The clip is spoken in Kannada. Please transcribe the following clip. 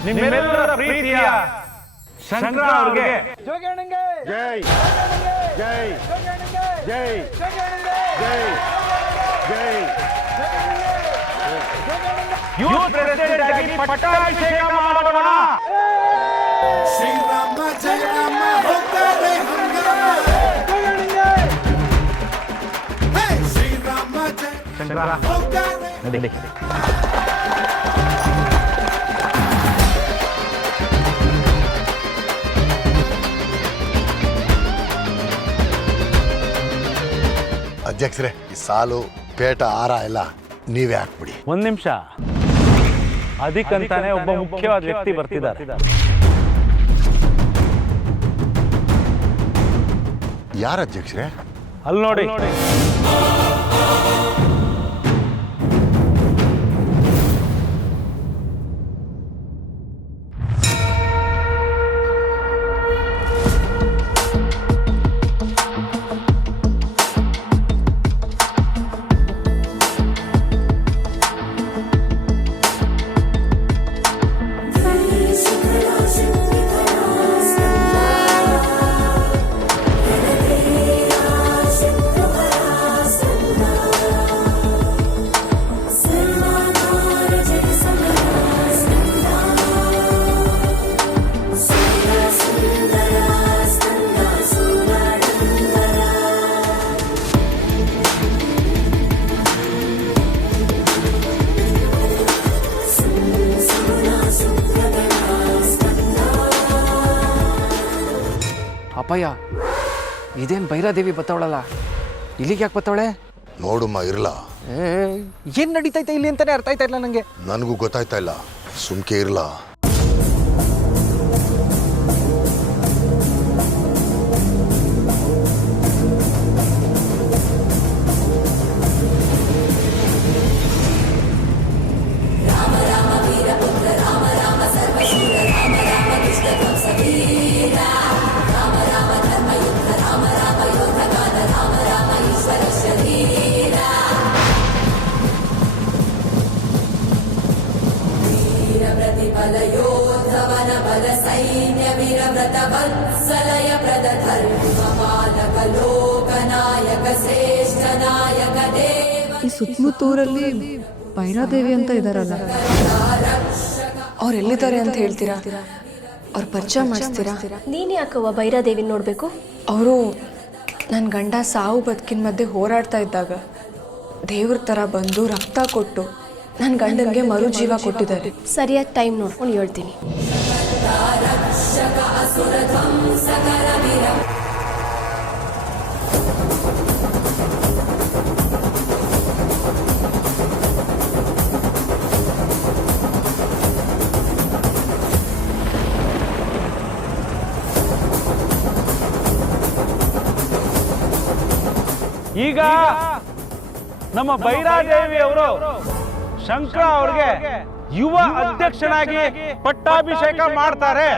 ನಿಮ್ಮೆಲ್ಲರ ಪ್ರೀತಿಯ ಶಂಕರ ಅವ್ರಿಗೆ ಜೈ ಜೈ ಜೈ ಜೈ ಜೈ ಯೂತ್ ಪ್ರೆಸಿಡೆಂಟ್ ಆಗಿ ಪಟ್ಟಾಭಿಷೇಕ ಮಾಡೋಣ ಶ್ರೀರಾಮ ಜಯ ರಾಮ ಹೋಗ್ತಾರೆ ಹಂಗಾಮ ಹೇ, ಶ್ರೀರಾಮ ಜಯ ಶಂಕರ ಹೋಗ್ತಾರೆ ಅಧ್ಯಕ್ಷರೇ ಈ ಸಾಲು ಪೇಟ ಆರ ಎಲ್ಲ ನೀವೇ ಹಾಕ್ಬಿಡಿ. ಒಂದ್ ನಿಮಿಷ. ಅದಕ್ಕಂತಾನೆ ಒಬ್ಬ ಮುಖ್ಯವಾದ ವ್ಯಕ್ತಿ ಬರ್ತಿದ್ದಾರೆ. ಯಾರ ಅಧ್ಯಕ್ಷರೇ? ಅಲ್ಲಿ ನೋಡಿ. ಅಪ್ಪಯ್ಯ ಇದೇನು ಭೈರಾದೇವಿ ಬತ್ತವಳಲ್ಲ? ಇಲ್ಲಿಗೆ ಯಾಕೆ ಬತ್ತವಳೆ? ನೋಡುಮ್ಮ ಇರ್ಲ. ಏನು ನಡೀತೈತೆ ಇಲ್ಲಿ ಅಂತಾನೆ ಅರ್ಥ ಆಯ್ತಾ ಇಲ್ಲ ನನಗೆ ನನಗೂ ಗೊತ್ತಾಯ್ತಾ ಇಲ್ಲ. ಸುಮ್ಕೆ ಇರ್ಲ ಈ ಸುತ್ತಮುತ್ತೂರಲ್ಲಿ ಭೈರಾದೇವಿ ಅಂತ ಇದಾರಲ್ಲ. ಅವ್ರು ಎಲ್ಲಿದ್ದಾರೆ ಅಂತ ಹೇಳ್ತೀರಾ? ಅವ್ರ ಪರಿಚಯ ಮಾಡಿಸ್ತೀರಾ? ನೀನು ಯಾಕವ್ವ ಭೈರಾದೇವಿ ನೋಡಬೇಕು? ಅವರು ನನ್ನ ಗಂಡ ಸಾವು ಬದುಕಿನ ಮಧ್ಯೆ ಹೋರಾಡ್ತಾ ಇದ್ದಾಗ ದೇವ್ರ ಥರ ಬಂದು ರಕ್ತ ಕೊಟ್ಟು ನನ್ನ ಗಂಡನಿಗೆ ಮರು ಜೀವ ಕೊಟ್ಟಿದ್ದಾರೆ. ಸರಿಯಾದ ಟೈಮ್ ನೋಡ್ಕೊಂಡು ಹೇಳ್ತೀನಿ. ಈಗ ನಮ್ಮ ಬೈರಾದೇವಿ ಅವರು ಶಂಕರ ಅವ್ರಿಗೆ ಯುವ ಅಧ್ಯಕ್ಷನಾಗಿ ಪಟ್ಟಾಭಿಷೇಕ ಮಾಡ್ತಾರೆ.